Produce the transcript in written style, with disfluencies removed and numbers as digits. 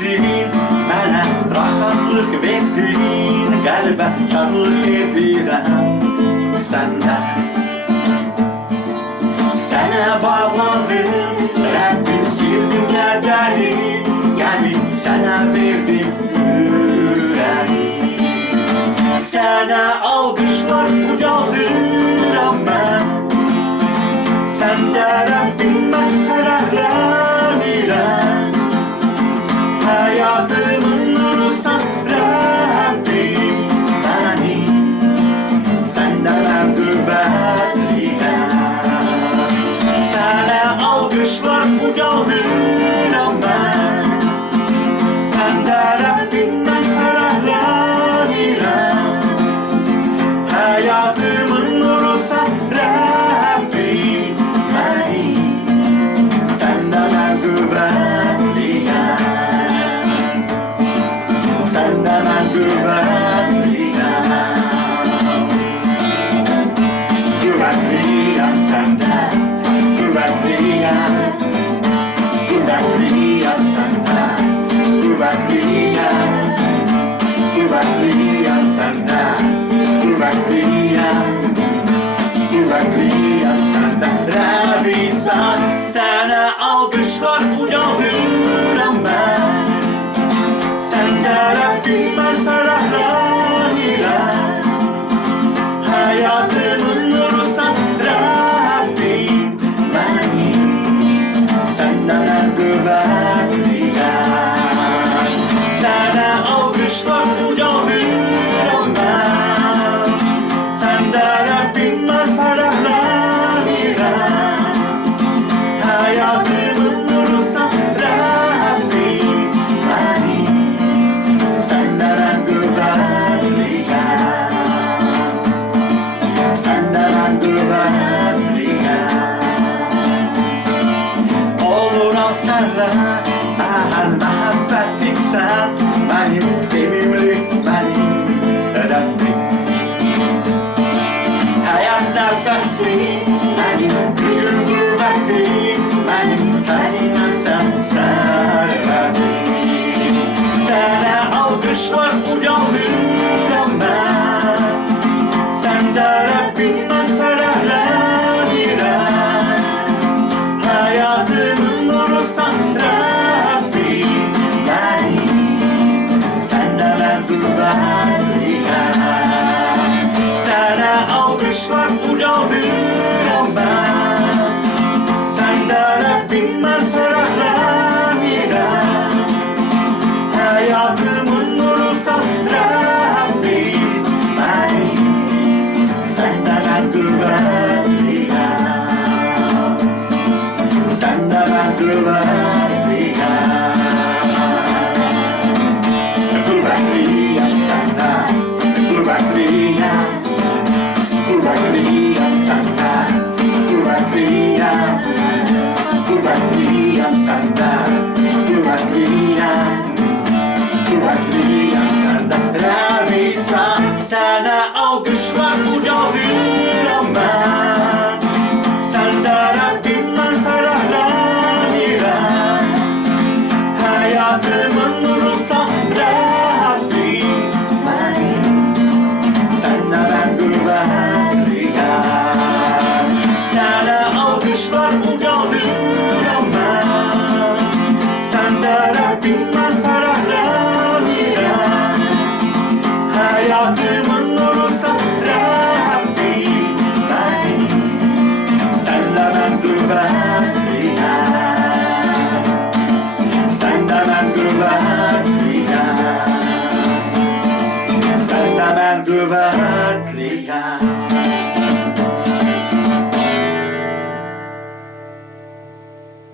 etdin, mənə rahatlıq verdin, qəlbə şadlıq edirəm səndə. Sənə bağladım, Rəbbim sildim qədəri, yəni sənə verdim ürəyi. Sənə alqışlar ucaldıram mən, səndə Rəbbim mən fərəhlənirəm. Həyatımın nurusan Rəbbim mənim, səndə mən qüvvətliyəm. Sənə alqışlar ucaldıram mən, səndə Rəbbim mən fərəhlənirəm. Həyatımın nurusan Rəbbim mənim, səndə mən qüvvətliyəm. Səndə mən qüvvətliyəm. Qüvvətliyəm səndə, qüvvətliyəm. Qüvvətliyəm səndə, qüvvətliyəm. Qüvvətliyəm səndə, qüvvətliyəm. Qüvvətliyəm səndə. Rəbbisan, sənə alqışlar ucaldıram mən, səndə Rəbbim mən fərəhlənirəm. Həyatımın nurusan Rəbbim mənim, səndə mən qüvvətliyəm. Sənə alqışlar ucaldıram mən, səndə Rəbbim mən fərəhlənirəm. Həyatımın nurusan Rəbbim mənim, səndə mən qüvvətliyəm. Səndə mən qüvvətliyəm. Oluram sənlə məhəl məhəbbətliksən, mənim sevimli, mənim Rəbbim. Həyat nəfəsim, mənim gücüm qüvvətim, mənim həzinəmsən sən Rəbbim. Sənə alqışlar ucaldıram mən, səndə Rəbbim mən fərəhlənirəm. Həyatımın nurusan Rəbbim mənim, səndə mən qüvvətliyəm. Sənə alqışlar ucaldıram mən, səndə Rəbbim mən fərəhlənirəm. Həyatımın nurusan Rəbbim mənim, səndə mən qüvvətliyəm. Səndə mən qüvvətliyəm. Qüvvətliyəm səndə, qüvvətliyəm. Qüvvətliyəm səndə, qüvvətliyəm. Qüvvətliyəm səndə, qüvvətliyəm. Qüvvətliyəm səndə. Rəbbisan, sənə alqışlar ucaldıram mən, səndə Rəbbim mən fərəhlənirəm. Həyatımın nurusan Rəbbim mənim, səndə mən qüvvətliyəm. Sənə alqışlar ucaldıram mən, səndə Rəbbim mən fərəhlənirəm. Həyatımın nurusan Rəbbim mənim, səndə mən qüvvətliyəm. Səndə mən qüvvətliyəm. Səndə mən qüvvətliyəm.